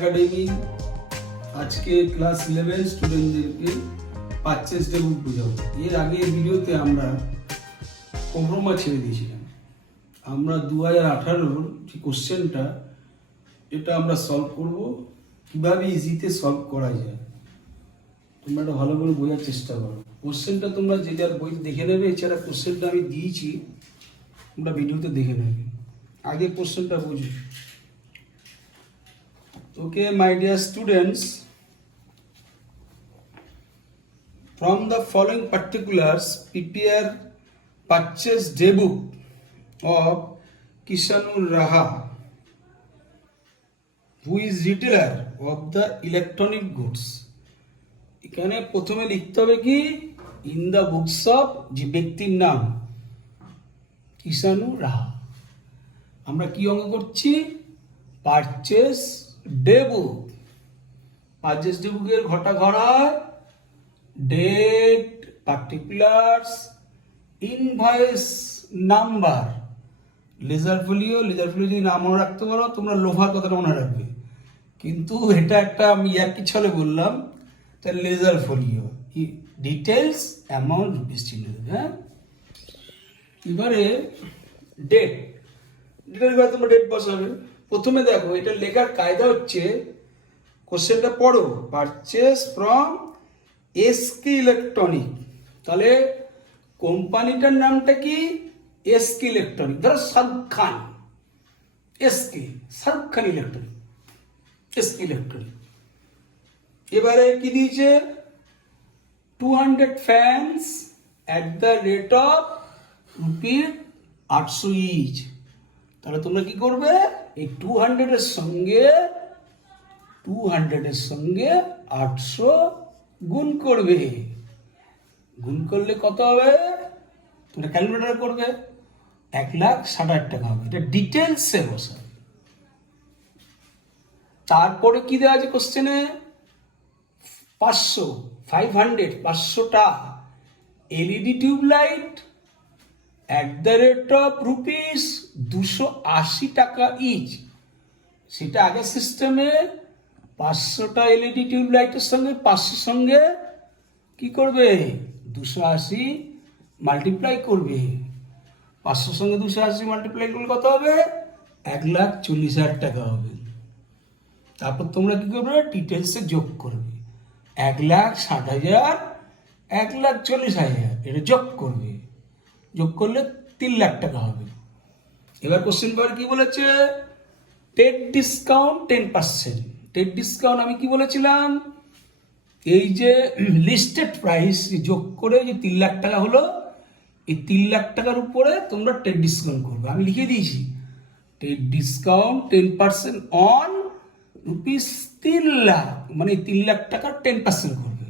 Academy আজকে class 11 স্টুডেন্টদেরকে purchase day বুক বোঝাবো। এর আগের ভিডিওতে আমরা প্রোগ্রামা ছেড়ে দিয়েছিলাম। আমরা 2018 যে কোশ্চেনটা এটা আমরা সলভ করব, কিভাবে ইজিতে সলভ করা যায়। তোমরা এটা ভালো করে বোঝার চেষ্টা করো। কোশ্চেনটা তোমরা যে যার বই দেখে নেবে, এছাড়া কোশ্চেনটা আমি দিয়েছি তোমরা ভিডিওতে দেখে নেবে। আগে কোশ্চেনটা বুঝি। Okay, my dear students, from the following particulars, prepare purchase day book of Kishanur Raha, who is retailer of the electronic goods. এখানে প্রথমে লিখতে হবে কি ইন দ্য বুকস অফ, যে ব্যক্তির নাম কিষানু রাহা। আমরা কি অঙ্ক করছি? Purchase day book. Purchase day বুকের ঘটা ঘরায় date, particulars, invoice number, ledger folio. Ledger folio যদি না মনে রাখতে পারো তোমরা লোভার কথাটা মনে রাখবে, কিন্তু এটা একটা আমি ইয়ার্কি ছলে বললাম। তার ledger folio details amount rupees চিহ্ন দেবে। হ্যাঁ, এবারে ডেট, ডেটের ঘরে তোমরা ডেট বসাবে। প্রথমে দেখো এটা লেখার কায়দা হচ্ছে, কোশ্চেনটা পড়ো, পারচেস ফ্রম এসকে ইলেকট্রনিক। তাহলে কোম্পানিটার নামটা কি? SK electronic. ধরো Shahrukh Khan, SK, Shahrukh Khan electronic, SK electronic. এবারে কি দিয়েছে? 200 fans at the rate of ₹800 each. তাহলে তোমরা কি করবে? এই 200 এর সঙ্গে 800 গুণ করবে। গুণ করলে কত হবে? তোমরা ক্যালকুলেটর করবে, 1,60,000 টাকা হবে। এটা ডিটেলসে বসা। তারপরে কি দেওয়া আছে কোশ্চেনে? 500টা LED tube light at the rate of ₹280 টাকা ইচ। সেটা আগের সিস্টেমে 500টা এলইডি টিউবলাইটের সঙ্গে 500 সঙ্গে কি করবে? 280 মাল্টিপ্লাই করবে। 500 সঙ্গে 280 মাল্টিপ্লাই করলে কত হবে? 1,40,000 টাকা হবে। তারপর তোমরা কি করবে? ডিটেলসে যোগ করবে। 1,60,000, 1,40,000 এটা যোগ করবে। যোগ করলে 3,00,000 টাকা হবে। এবার কোশ্চেন পাওয়ার কি বলেছে? TET discount 10%। টেট ডিসকাউন্ট আমি কি বলেছিলাম? এই যে লিস্টেড প্রাইস যোগ করে যে 3,00,000 টাকা হলো, এই 3,00,000 টাকার উপরে তোমরা টেট ডিসকাউন্ট করবে। আমি লিখে দিয়েছি টেট ডিসকাউন্ট 10% অন ₹3,00,000, মানে 3,00,000 টাকার 10% করবে।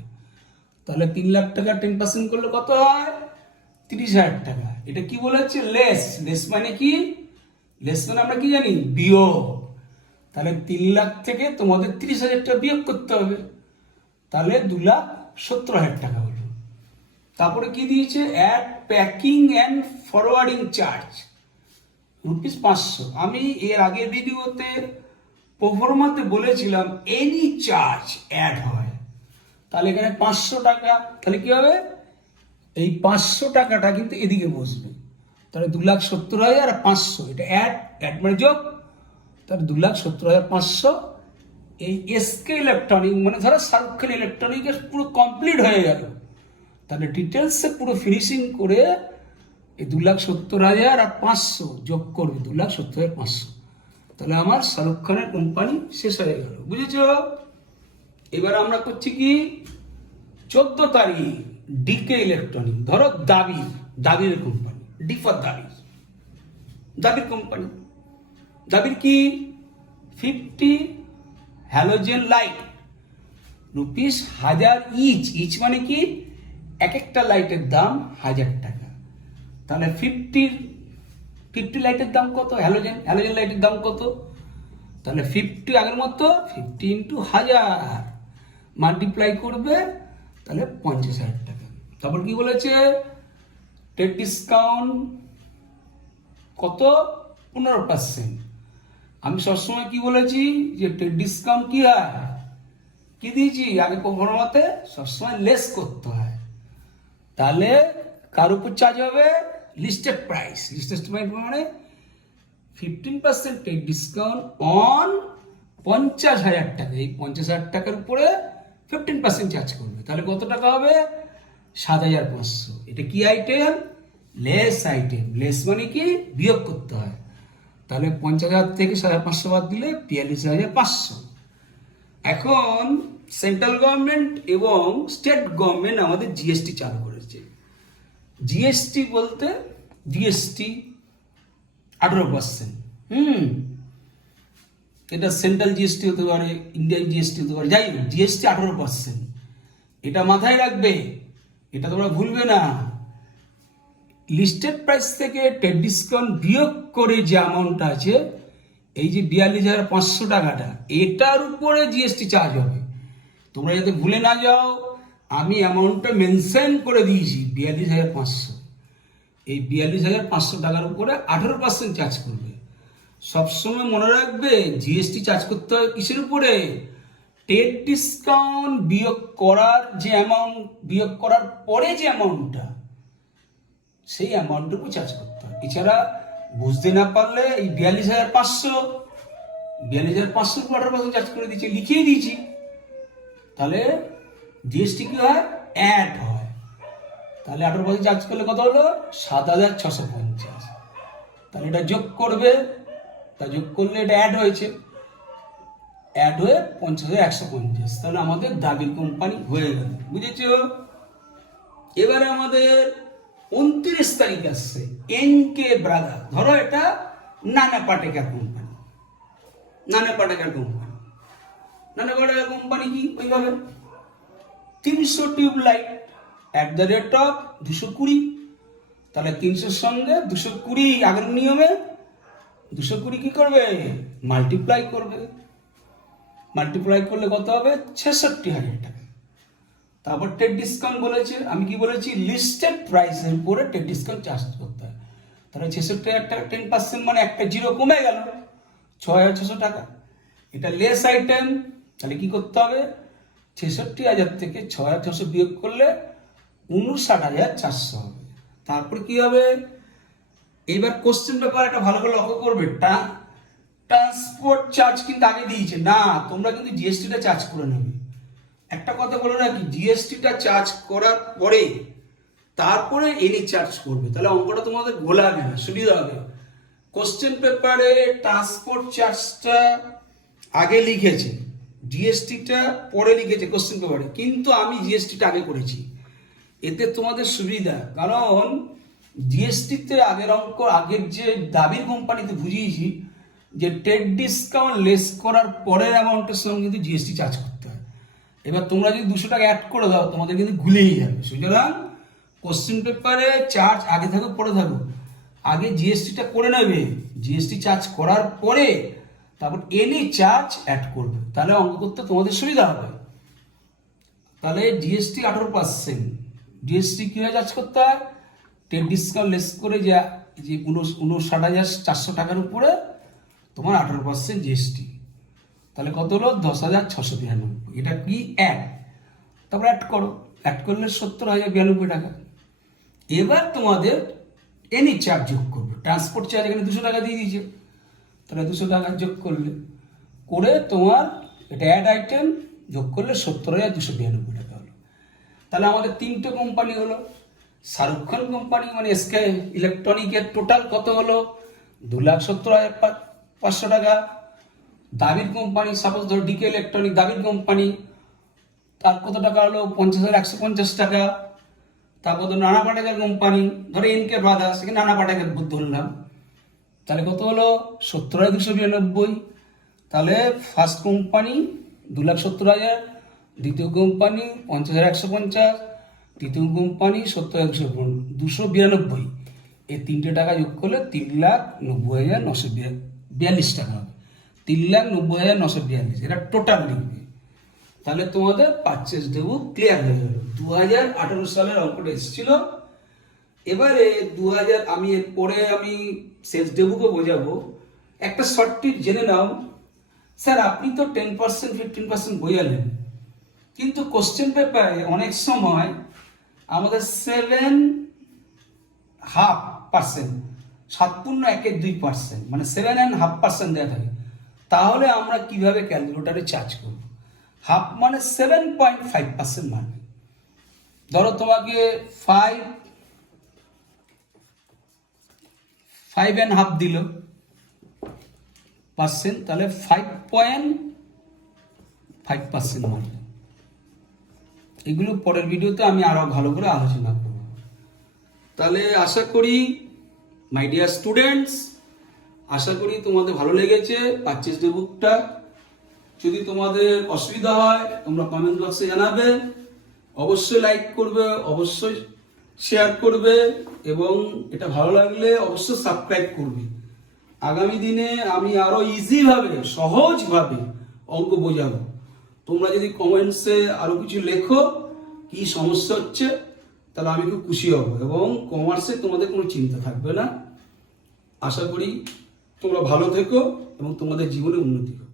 তাহলে 3,00,000 টাকা 10% করলে কত হয়? 30,000 টাকা। এটা কি বলেছে? লেস। লেস মানে কি? লেস মানে আমরা কি জানি? বিয়োগ। তাহলে 3,00,000 থেকে তোমাদের 30,000 টাকা বিয়োগ করতে হবে। তাহলে 2,70,000 টাকা হলো। তারপরে কি দিয়েছে? Add packing and forwarding charge ₹500। আমি এর আগের ভিডিওতে প্রোফর্মাতে বলেছিলাম এনি চার্জ অ্যাড হয়। তাহলে এখানে 500 টাকা, তাহলে কি হবে? এই 500 টাকাটা কিন্তু এদিকে বসবে। তাহলে 2,70,000 আর 500, এটা অ্যাড মানে যোগ। তাহলে 2,70,500 এই এসকে ইলেকট্রনিক, মানে ধরো শাহরুখ খান ইলেকট্রনিকের পুরো কমপ্লিট হয়ে গেল। তাহলে ডিটেলসে পুরো ফিনিশিং করে এই 2,70,000 আর 500 যোগ করবে, 2,70,500। তাহলে আমার শাহরুখ খানের কোম্পানি শেষ হয়ে গেল। বুঝেছ? এবার আমরা করছি কি? 14 তারিখ ডিকে ইলেকট্রনিক। ধরো Dabir company, D for Dabir company. Dabir কি? 50 হ্যালোজেন লাইট ₹1,000 ইচ। ইচ মানে কি? এক একটা লাইটের দাম 1,000 টাকা। তাহলে 50 লাইটের দাম কত? হ্যালোজেন লাইটের দাম কত? তাহলে 50 আগের মতো 50 × 1000 মাল্টিপ্লাই করবে, তাহলে 50,000 টাকা। তারপর কি বলেছে? টেট ডিসকাউন্ট কত? 15%। আমি সবসময় কি বলেছি যে ট্রেড ডিসকাউন্ট কি হয়, কি দিয়েছি আগে কখনো মতে সবসময় লেস করতে হয়। তাহলে কার উপর চার্জ হবে? Listed price. লিস্টেড প্রাইস মানে 15% ট্রেড ডিসকাউন্ট অন 50,000 টাকা। এই 50,000 টাকার উপরে 15% চার্জ করবে। তাহলে কত টাকা হবে? 7,500। এটা কি আইটেম? Less item. লেস মানে কি? বিয়োগ করতে হয়। তাহলে 50,000 থেকে 7,500 বাদ দিলে 42,500। এখন সেন্ট্রাল গভর্নমেন্ট এবং স্টেট গভর্নমেন্ট আমাদের জিএসটি চালু করেছে। জিএসটি বলতে জিএসটি 18%। এটা সেন্ট্রাল জিএসটি হতে পারে, ইন্ডিয়ান জিএসটি হতে পারে, যাই হোক জিএসটি 18%। এটা মাথায় রাখবে, এটা তোমরা ভুলবে না। লিস্টেড প্রাইস থেকে ট্রেড ডিসকাউন্ট বিয়োগ করে যে অ্যামাউন্ট আছে, এই যে 42,500 টাকাটা, এটার উপরে জিএসটি চার্জ হবে। তোমরা যাতে ভুলে না যাও, আমি অ্যামাউন্টটা মেনশন করে দিয়েছি 42,500। এই 42,500 টাকার উপরে 18% চার্জ করবে। সবসময় মনে রাখবে জিএসটি চার্জ করতে হয় কিসের উপরে? ট্রেড ডিসকাউন্ট বিয়োগ করার যে অ্যামাউন্ট, বিয়োগ করার পরে যে অ্যামাউন্টটা, সেই অ্যামাউন্টের উপর চার্জ করতে হয়। এছাড়া বুঝতে না পারলে এই 42,500 উপর 18% চার্জ করে দিয়েছি, লিখিয়ে দিয়েছি। তাহলে জিএসটি কি হয়? অ্যাড হয়। তাহলে 18% চার্জ করলে কত হলো? 7,650। তাহলে এটা যোগ করবে, তা যোগ করলে এটা অ্যাড হয়েছে, অ্যাড হয়ে 50,150। তাহলে আমাদের দাবির কোম্পানি হয়ে গেল। বুঝেছ? এবারে আমাদের 29 তারিখ আসছে এনকে ব্রাদার। ধরো এটা নানা পাটেকার কোম্পানি। নানা পাটেকার কোম্পানি, নানা পাটেকার কোম্পানি কি ওইভাবে 300 টিউব লাইট @220। তাহলে 300 সঙ্গে 220 আগের নিয়মে 220 কি করবে? মাল্টিপ্লাই করবে। মাল্টিপ্লাই করলে কত হবে? 66,000 টাকা। তারপর ট্রেড ডিসকাউন্ট বলেছে, আমি কি বলেছি? লিস্টেড প্রাইসের উপরে ট্রেড ডিসকাউন্ট চার্জ করতে হয়। তাহলে 66,000 টাকা 10% মানে একটা জিরো কমে গেল, 6,600 টাকা। এটা লেস আইটেম। তাহলে কি করতে হবে? 66,000 থেকে 6,600 বিয়োগ করলে 59,400 হবে। তারপর কি হবে? এইবার কোশ্চেন পেপার একটা ভালো করে লক্ষ্য করবে। ট্রান্সপোর্ট চার্জ কিন্তু আগে দিয়েছে না, তোমরা কিন্তু জিএসটিটা চার্জ করে নেবে। একটা কথা বলো নাকি, জিএসটিটা চার্জ করার পরে তারপরে এনি চার্জ করবে। তাহলে অঙ্কটা তোমাদের গোলাবে না, সুবিধা হবে। কোশ্চেন পেপারে ট্রান্সপোর্ট চার্জটা আগে লিখেছে, জিএসটিটা পরে লিখেছে কোশ্চেন পেপারে, কিন্তু আমি জিএসটিটা আগে করেছি। এতে তোমাদের সুবিধা, কারণ জিএসটিতে আগের অঙ্ক, আগের যে দাবির কোম্পানিতে বুঝিয়েছি যে ট্রেড ডিসকাউন্ট লেস করার পরের অ্যামাউন্টের সঙ্গে কিন্তু জিএসটি চার্জ করতে হয়। এবার তোমরা যদি 200 টাকা অ্যাড করে দাও, তোমাদের কিন্তু ভুলেই যাবে। সুতরাং কোশ্চেন পেপারে চার্জ আগে থাকুক পরে থাকুক, আগে জিএসটিটা করে নেবে, জিএসটি চার্জ করার পরে তারপর এনি চার্জ অ্যাড করবে। তাহলে অঙ্ক করতে তোমাদের সুবিধা হবে। তাহলে জিএসটি 18%। জিএসটি কীভাবে চার্জ করতে হয়? ট্রেড ডিসকাউন্ট লেস করে যে 59,400 টাকার উপরে তোমার 18% জিএসটি। তাহলে কত হলো? 10,692। এটা কি? অ্যাড। তারপর অ্যাড করো, অ্যাড করলে 70,092 টাকা। এবার তোমাদের এনি চার্জ যোগ করবে। ট্রান্সপোর্ট চার্জ এখানে 200 টাকা দিয়ে দিয়েছে, তাহলে 200 টাকা যোগ করলে করে তোমার এটা অ্যাড আইটেম যোগ করলে 70,292 টাকা হলো। তাহলে আমাদের 3টে কোম্পানি হলো। শাহরুখ খান কোম্পানি মানে এসকে ইলেকট্রনিকের টোটাল কত হলো? 2,70,500 টাকা। দাবির কোম্পানি, সাপোজ ধরো ডিকে ইলেকট্রনিক দাবির কোম্পানি, তার কত টাকা হলো? 50,150 টাকা। তারপর ধরো নানা পাটেকার কোম্পানি, ধরো এনকে ব্রাদার্স, সেখানে নানা পাটেকার ধরলাম, তাহলে কত হলো? 70,292। তাহলে ফার্স্ট কোম্পানি 2,70,000, দ্বিতীয় কোম্পানি 50,150, তৃতীয় কোম্পানি 70,292। এই 3টে টাকা যোগ করলে 3,90,942 টাকা হবে। 3,90,942, এটা টোটাল লিখবে। তাহলে তোমাদের পারচেজ ডেবু ক্লিয়ার হয়ে গেল। 2018 সালের অঙ্কটা এসেছিল। এবারে 2000 আমি এরপরে আমি সেলস ডেবুকে বোঝাবো একটা শর্ট টিপ জেনে নাও। স্যার আপনি তো 10% 15% বোঝালেন, কিন্তু কোশ্চেন পেপারে অনেক সময় আমাদের 7.5%, 7.1-2% মানে 7.5% দেওয়া থাকে। তাহলে আমরা কিভাবে ক্যালকুলেটারে চার্জ করব? হাফ মানে 7.5% মানে ধরো তোমাকে 5.5 দিল পার্সেন্ট, তাহলে 5.5% মানে। এগুলো পরের ভিডিওতে আমি আরো ভালো করে আলোচনা করব। তাহলে আশা করি মাই ডিয়ার স্টুডেন্টস, আশা করি তোমাদের ভালো লেগেছে পারচেজ দ্য বুকটা। যদি তোমাদের অসুবিধা হয় তোমরা কমেন্ট বক্সে জানাবে, অবশ্যই লাইক করবে, অবশ্যই শেয়ার করবে, এবং এটা ভালো লাগলে অবশ্যই সাবস্ক্রাইব করবে। আগামী দিনে আমি আরো ইজিভাবে, সহজভাবে অঙ্ক বোঝাবো। তোমরা যদি কমেন্টসে আরো কিছু লেখো কি সমস্যা হচ্ছে, তাহলে আমি খুব খুশি হব, এবং কমার্সে তোমাদের কোনো চিন্তা থাকবে না। আশা করি তোমরা ভালো থেকো এবং তোমাদের জীবনে উন্নতি হবে।